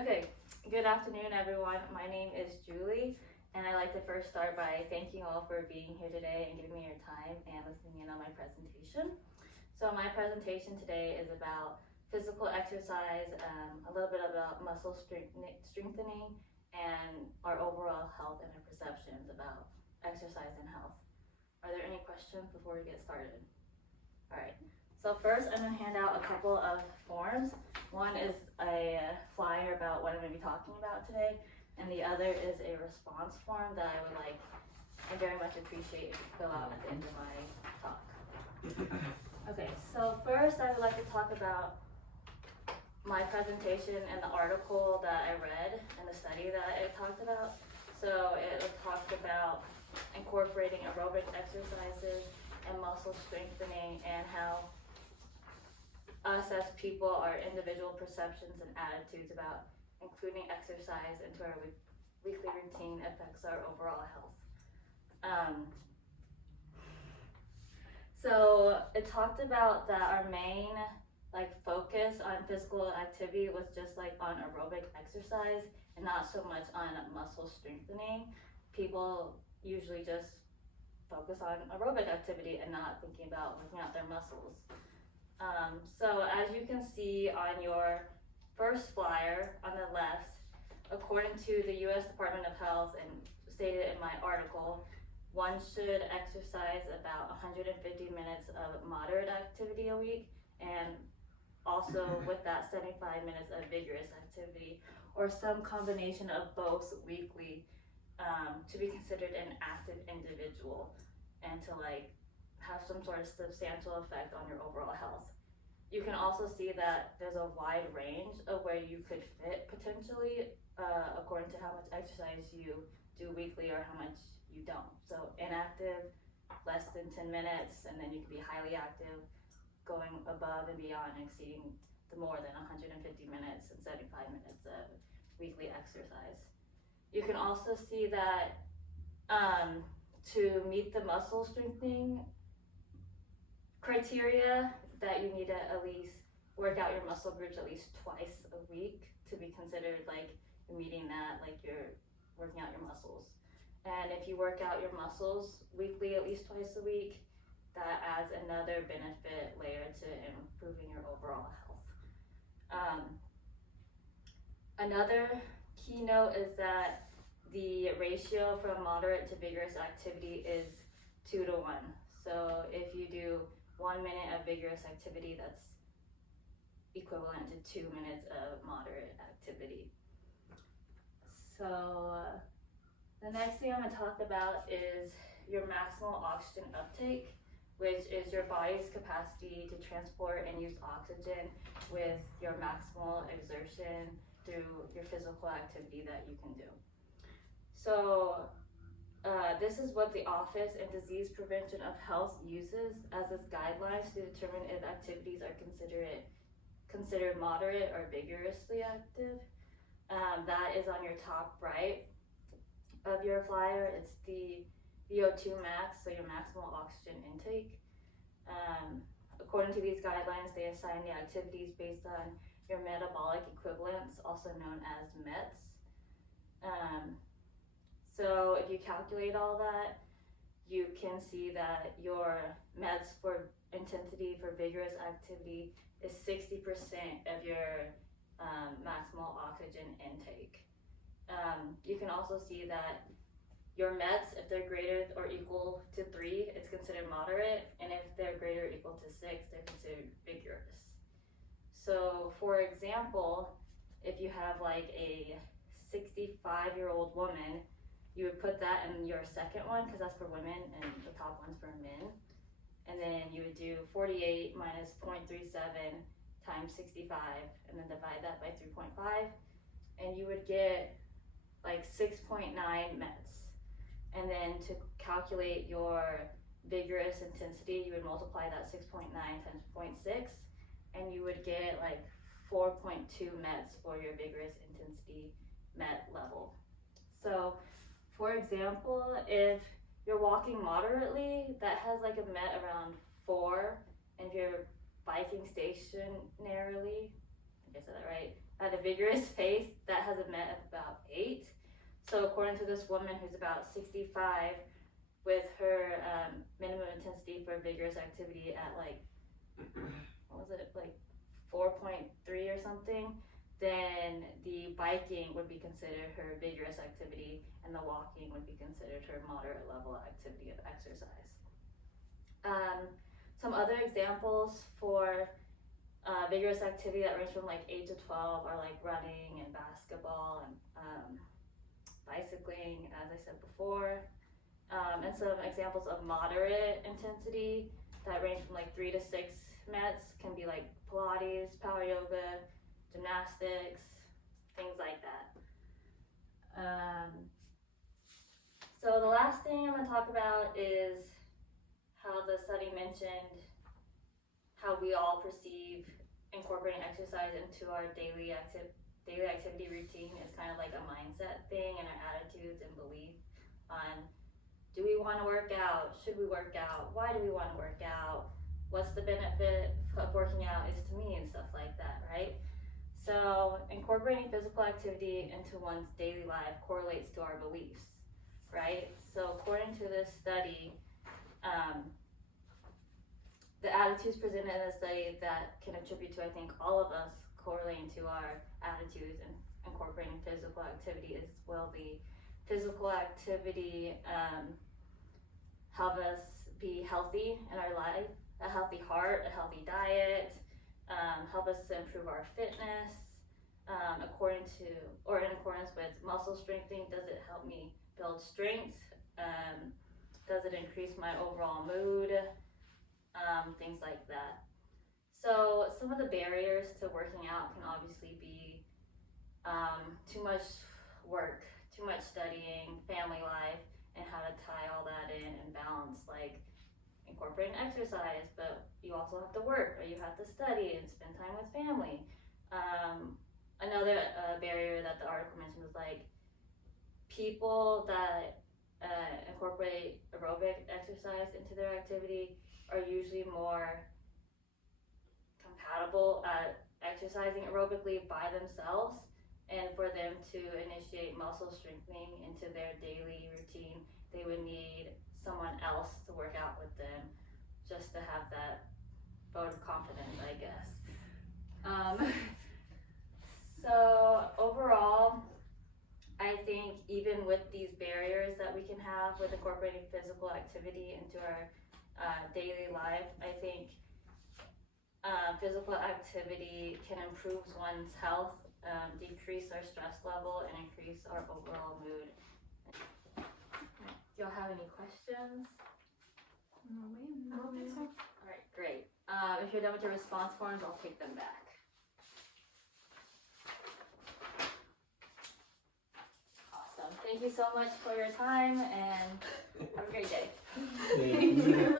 Okay, good afternoon, everyone. My name is Julie, and I'd like to first start by thanking you all for being here today and giving me your time and listening in on my presentation. So my presentation today is about physical exercise, a little bit about muscle strengthening, and our overall health and our perceptions about exercise and health. Are there any questions before we get started? All right. So first, I'm going to hand out a couple of forms. One is a flyer about what I'm going to be talking about today, and the other is a response form that I very much appreciate if you fill out at the end of my talk. Okay, so first I would like to talk about my presentation and the article that I read and the study that I talked about. So it talked about incorporating aerobic exercises and muscle strengthening and how us as people, our individual perceptions and attitudes about including exercise into our weekly routine affects our overall health. So it talked about that our main focus on physical activity was just on aerobic exercise and not so much on muscle strengthening. People usually just focus on aerobic activity and not thinking about working out their muscles. So as you can see on your first flyer on the left, according to the U.S. Department of Health and stated in my article, one should exercise about 150 minutes of moderate activity a week, and also with that 75 minutes of vigorous activity, or some combination of both weekly, to be considered an active individual and to have some sort of substantial effect on your overall health. You can also see that there's a wide range of where you could fit potentially according to how much exercise you do weekly or how much you don't. So inactive, less than 10 minutes, and then you can be highly active, going above and beyond, exceeding the more than 150 minutes and 75 minutes of weekly exercise. You can also see that to meet the muscle strengthening criteria, that you need to at least work out your muscle groups at least twice a week to be considered meeting that, you're working out your muscles. And if you work out your muscles weekly at least twice a week, that adds another benefit layer to improving your overall health. Another keynote is that the ratio from moderate to vigorous activity is 2 to 1. So if you do 1 minute of vigorous activity, that's equivalent to 2 minutes of moderate activity. So the next thing I'm going to talk about is your maximal oxygen uptake, which is your body's capacity to transport and use oxygen with your maximal exertion through your physical activity that you can do. So this is what the Office of Disease Prevention of Health uses as its guidelines to determine if activities are considered moderate or vigorously active. That is on your top right of your flyer. It's the VO2 max, so your maximal oxygen intake. According to these guidelines, they assign the activities based on your metabolic equivalents, also known as METs. So if you calculate all that, you can see that your METs for intensity for vigorous activity is 60% of your maximal oxygen intake. You can also see that your METs, if they're greater or equal to 3, it's considered moderate, and if they're greater or equal to 6, they're considered vigorous. So for example, if you have a 65-year-old woman, you would put that in your second one because that's for women and the top one's for men. And then you would do 48 minus 0.37 times 65 and then divide that by 3.5, and you would get 6.9 METs. And then to calculate your vigorous intensity, you would multiply that 6.9 times 0.6, and you would get 4.2 METs for your vigorous intensity MET level. So for example, if you're walking moderately, that has a MET around 4, and if you're biking stationarily, I guess I said that right, that at a vigorous pace that has a MET of about 8. So according to this woman who's about 65, with her minimum intensity for vigorous activity at like, what was it, like 4.3 or something, then the biking would be considered her vigorous activity and the walking would be considered her moderate level activity of exercise. Some other examples for vigorous activity that range from like 8 to 12 are like running and basketball and bicycling, as I said before. And some examples of moderate intensity that range from like 3 to 6 METs can be like Pilates, power yoga, gymnastics, things like that. So the last thing I'm going to talk about is how the study mentioned how we all perceive incorporating exercise into our daily activity routine is kind of like a mindset thing, and our attitudes and belief on, do we want to work out? Should we work out? Why do we want to work out? What's the benefit of working out is to me, and stuff like that, right? So incorporating physical activity into one's daily life correlates to our beliefs, right? So according to this study, the attitudes presented in the study that can attribute to, I think, all of us correlating to our attitudes and incorporating physical activity is, well, the physical activity help us be healthy in our life, a healthy heart, a healthy diet, help us to improve our fitness, in accordance with muscle strengthening. Does it help me build strength? Does it increase my overall mood? Things like that. So some of the barriers to working out can obviously be too much work, too much studying, family life, and how to tie all that in and balance, like incorporating exercise, but you also have to work, or you have to study and spend time with family. Another barrier that the article mentioned was like people that incorporate aerobic exercise into their activity are usually more compatible at exercising aerobically by themselves, and for them to initiate muscle strengthening into their daily routine, they would need someone else to work out with them just to have that vote of confidence, I guess. So overall, I think even with these barriers that we can have with incorporating physical activity into our daily life, I think physical activity can improve one's health, decrease our stress level, and increase our overall mood. Do y'all have any questions? No, ma'am. I don't think so. All right, great. If you're done with your response forms, I'll take them back. Awesome. Thank you so much for your time, and have a great day. Thank you.